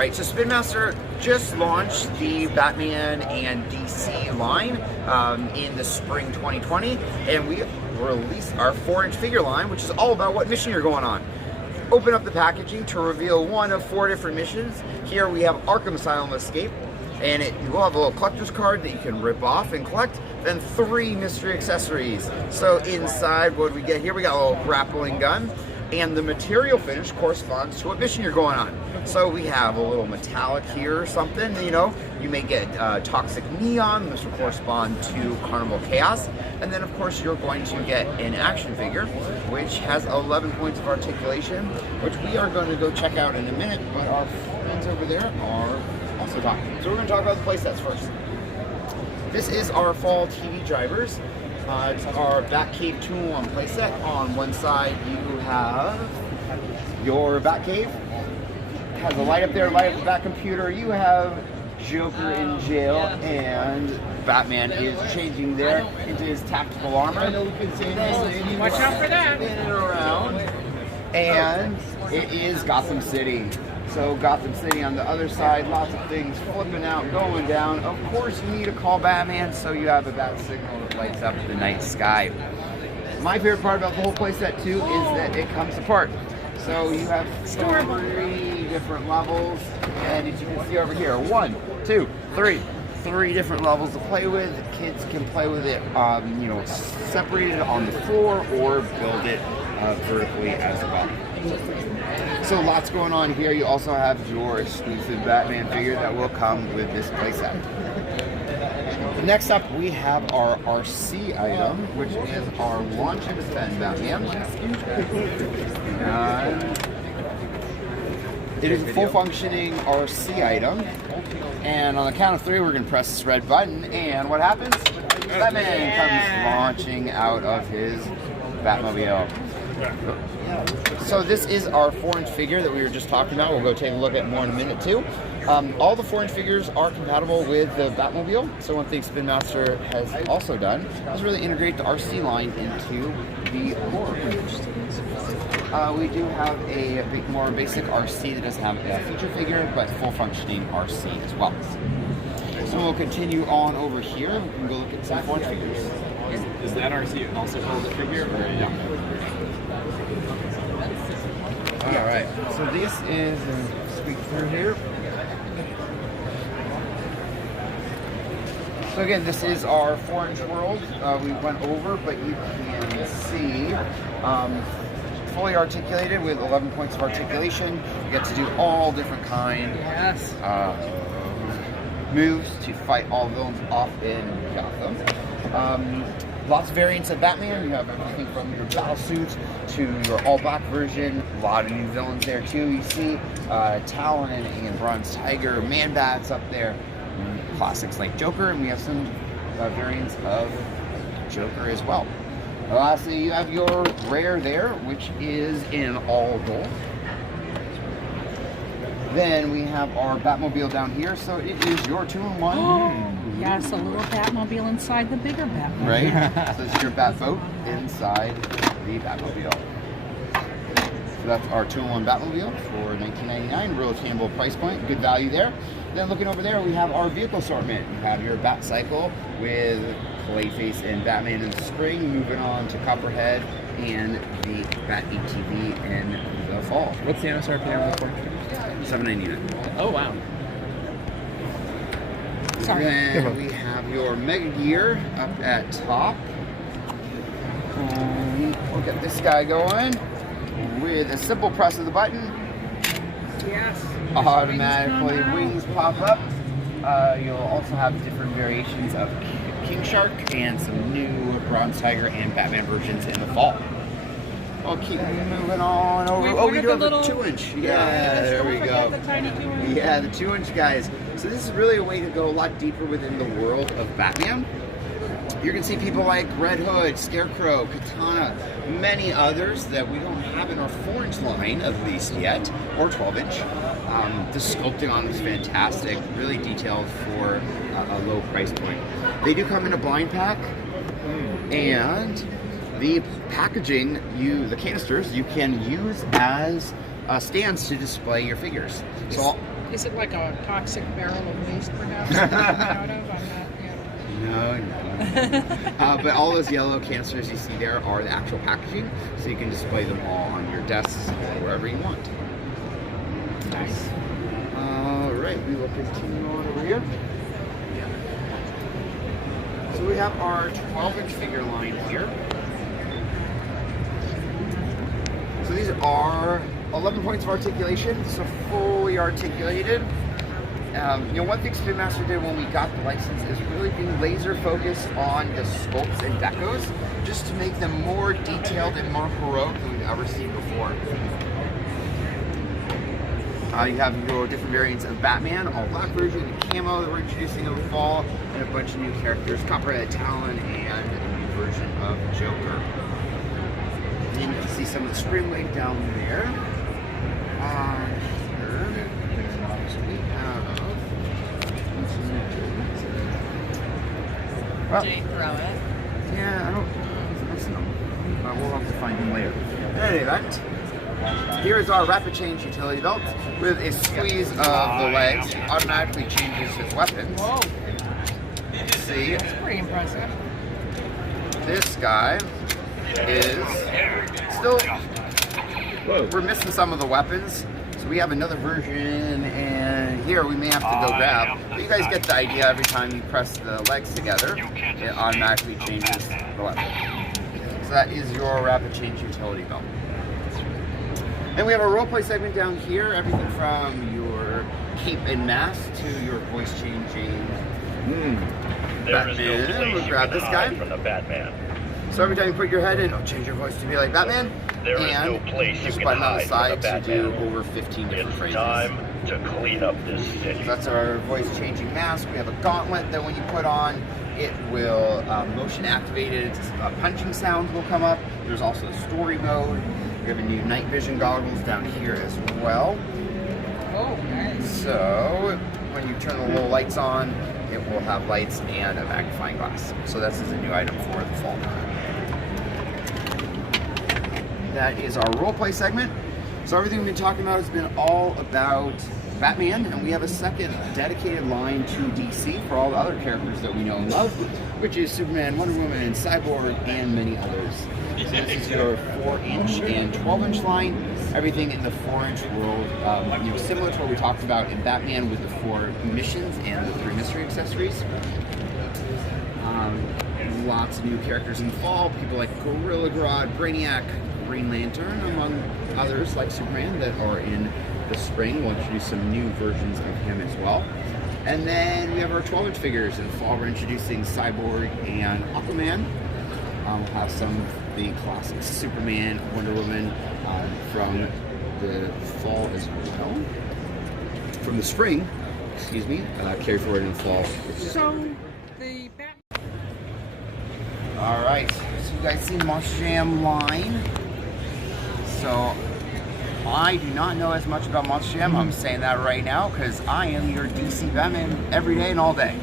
right, so Spin Master just launched the Batman and DC line in the spring 2020, and we released our 4-inch figure line, which is all about what mission you're going on. Open up the packaging to reveal one of 4 different missions. Here we have Arkham Asylum Escape, and you will have a little collector's card that you can rip off and collect, then 3 mystery accessories. So inside, what do we get here? We got a little grappling gun, and the material finish corresponds to what mission you're going on. So we have a little metallic here or something, you know. You may get Toxic Neon, this will correspond to Carnival Chaos. And then of course you're going to get an action figure, which has 11 points of articulation, which we are going to go check out in a minute, but our friends over there are also talking. So we're going to talk about the playsets first. This is our fall TV drivers. It's our Batcave 2-in-1 playset. On one side you have your Batcave. It has a light up there, light up the Bat computer. You have Joker in jail, and Batman is changing there into his tactical armor. Watch out for that. Spin it around, and it is Gotham City. So Gotham City on the other side, lots of things flipping out, going down. Of course you need to call Batman, so you have a bat signal that lights up the night sky. My favorite part about the whole playset too is that it comes apart. So you have 3 different levels, and as you can see over here, 1, 2, 3 different levels to play with. Kids can play with it, you know, separated on the floor or build it vertically as well. So lots going on here. You also have your exclusive Batman figure that will come with this playset. Next up, we have our RC item, which is our Launch and Defend Batman. It is a full functioning RC item. And on the count of 3, we're going to press this red button, and what happens? Batman comes launching out of his Batmobile. So this is our 4-inch figure that we were just talking about. We'll go take a look at more in a minute too. All the 4-inch figures are compatible with the Batmobile. So one thing Spin Master has also done is really integrate the RC line into the horror figures. We do have a more basic RC that doesn't have a feature figure, but full functioning RC as well. So we'll continue on over here. We can go look at some 4-inch figures. Is that RC also called a figure? Or yeah. Alright, so this is, squeak through here. So again, this is our 4-inch world. We went over, but you can see fully articulated with 11 points of articulation. You get to do all different kinds of moves to fight all villains off in Gotham. Lots of variants of Batman. You have everything from your battle suits to your all-black version. A lot of new villains there too. You see Talon and Bronze Tiger, Man-Bats up there. Classics like Joker, and we have some variants of Joker as well. Lastly, you have your rare there, which is in all gold. Then we have our Batmobile down here, so it is your 2-in-1. Oh, yes, a little Batmobile inside the bigger Batmobile. Right? So it's your Batboat inside the Batmobile. So that's our 2-in-1 Batmobile for $19.99, real attainable price point, good value there. Then looking over there, we have our vehicle assortment. You have your Batcycle with Clayface and Batman in the spring, moving on to Copperhead and the Bat ATV in the fall. What's the MSRP on this one? $7.99. Oh, wow. Sorry. Then we have your Mega Gear up at top. We'll get this guy going with a simple press of the button. Yes. Automatically wings pop up. You'll also have different variations of King Shark and some new Bronze Tiger and Batman versions in the fall. I'll keep moving on over. We do have a 2-inch. Yeah, there we go. The tiny 2-inch. Yeah, the 2-inch guys. So this is really a way to go a lot deeper within the world of Batman. You're going to see people like Red Hood, Scarecrow, Katana, many others that we don't have in our 4-inch line, at least yet, or 12-inch. The sculpting on them is fantastic, really detailed for a low price point. They do come in a blind pack, and the packaging, the canisters, you can use as stands to display your figures. So, Is it like a toxic barrel of waste, perhaps? that they come out of? I'm not, No. But all those yellow canisters you see there are the actual packaging, so you can display them all on your desks or wherever you want. Nice. All right, we will continue on over here. So we have our 12-inch figure line here. So these are 11 points of articulation, so fully articulated. One thing Spin Master did when we got the license is really being laser focused on the sculpts and decos, just to make them more detailed and more heroic than we've ever seen before. You have your different variants of Batman, all black version, the camo that we're introducing in the fall, and a bunch of new characters, Copperhead, Talon, and a new version of Joker. And then you can see some of the spring weight down there. Well, Did you throw it? yeah, I don't. He's missing them. We'll have to find him later. In any event, here is our rapid change utility belt. With a squeeze of the legs, it automatically changes his weapons. Whoa, See, that's pretty impressive. this guy is still. We're missing some of the weapons, so we have another version, and here we may have to go grab. But you guys get the idea. Every time you press the legs together, it automatically changes the weapon. So that is your rapid change utility belt. And we have a roleplay segment down here. Everything from your cape and mask to your voice changing. There is no Batman. place We'll you grab can this guy. hide from the Batman. So every time you put your head in, it'll change your voice to be like Batman. There is and no place you there's a can button on the hide from side the to do Batman. over 15 different It's phrases. time to clean up this city. So that's our voice changing mask. We have a gauntlet that when you put on, it will motion activated. Punching sounds will come up. There's also a story mode. We have a new night vision goggles down here as well. Oh, nice. So when you turn the little lights on, it will have lights and a magnifying glass. So this is a new item for the fall. That is our roleplay segment. So everything we've been talking about has been all about Batman, and we have a second dedicated line to DC for all the other characters that we know and love, which is Superman, Wonder Woman, Cyborg, and many others. So this is your 4-inch and 12-inch line. Everything in the 4-inch world, similar to what we talked about in Batman with the 4 missions and the 3 mystery accessories. Lots of new characters in the fall. People like Gorilla Grodd, Brainiac, Green Lantern, among others like Superman that are in the spring. We'll introduce some new versions of him as well. And then we have our 12-inch figures. In the fall, we're introducing Cyborg and Aquaman. We'll have some of the classics, Superman, Wonder Woman, from the fall as well. From the spring, excuse me, carry forward in the fall. So, the Batman. All right, so you guys see the Monster Jam line. So I do not know as much about Monster Jam. I'm saying that right now because I am your DC Batman every day and all day.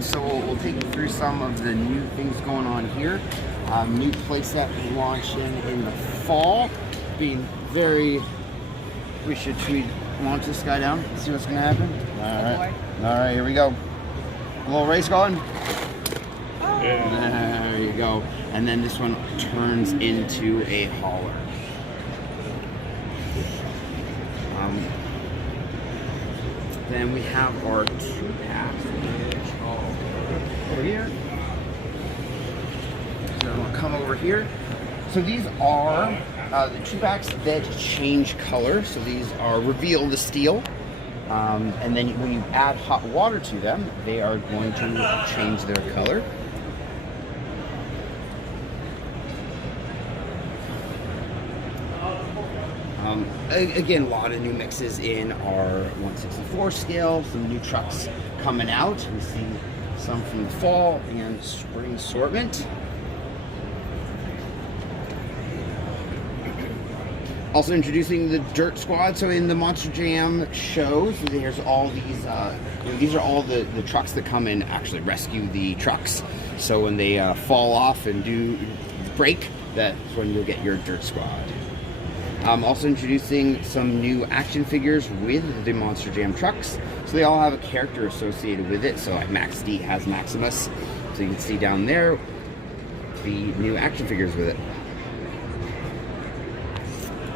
So we'll take you through some of the new things going on here. New playset launching in the fall. Being very. Should we launch this guy down? See what's gonna happen. All right, here we go. A little race going. There you go. And then this one turns into a hauler. Then we have our 2-packs, which are over here. So I'll come over here. So these are the 2-packs that change color. So these are Reveal the Steel. And then when you add hot water to them, they are going to change their color. Again, a lot of new mixes in our 1/64 scale, some new trucks coming out. We see some from the fall and spring assortment. Also introducing the Dirt Squad. So in the Monster Jam shows, there's all these, these are all the trucks that come and actually rescue the trucks. So when they fall off and do break, that's when you'll get your Dirt Squad. Also introducing some new action figures with the Monster Jam trucks. So they all have a character associated with it. So like Max D has Maximus. So you can see down there the new action figures with it.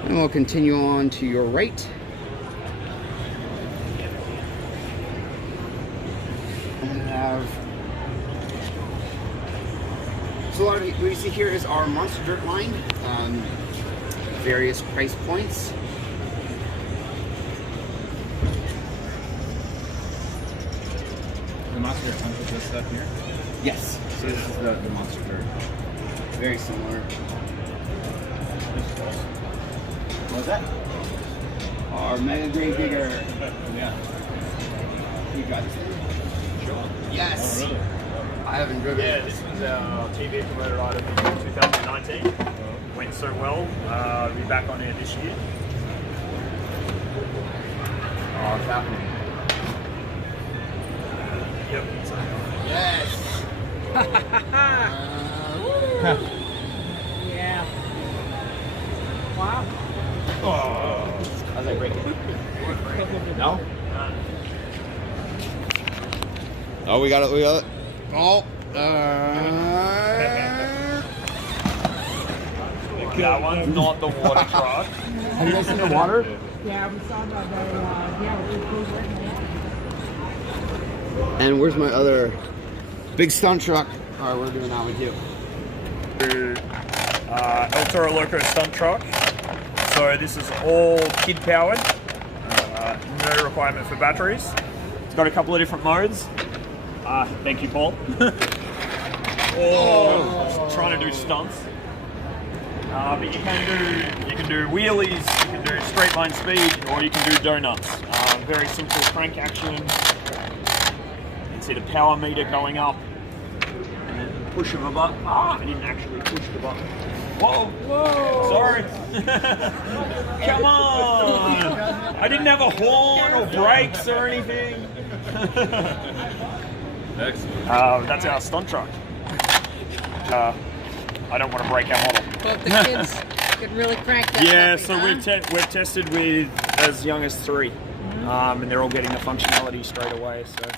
And we'll continue on to your right. And have... So a lot of what you see here is our Monster Dirt line. Various price points. The Monster comes with this stuff here. Yes. So this is the Monster Dirt. Very similar. What's that? Our Mega Grave Digger. Yeah. You got this thing? Sure. Yes. Oh, really? I haven't driven Yeah, it. this was our TV promoter item in 2019. Went so well. We'll be back on air this year. Oh, it's happening. Yep. Yes. Yeah. Wow. How's that break it? No? Oh, we got it. We got it. Oh. That one's not the water truck. Have you guys seen the water? Yeah, we saw that. Yeah, it goes right now. And where's my other big stunt truck? All right, we're doing that with you. El Toro Loco stunt truck. So this is all kid powered. No requirement for batteries. It's got a couple of different modes. Thank you, Paul. Trying to do stunts. But you can do wheelies, you can do straight line speed, or you can do donuts. Very simple crank action. You can see the power meter going up. And then push of a button. I didn't actually push the button. Whoa! Sorry. Come on! I didn't have a horn or brakes or anything. Excellent. That's our stunt truck. I don't want to break our model. But the kids could really crank that. Yeah, puppy, so huh? we've tested with as young as 3, and they're all getting the functionality straight away. So.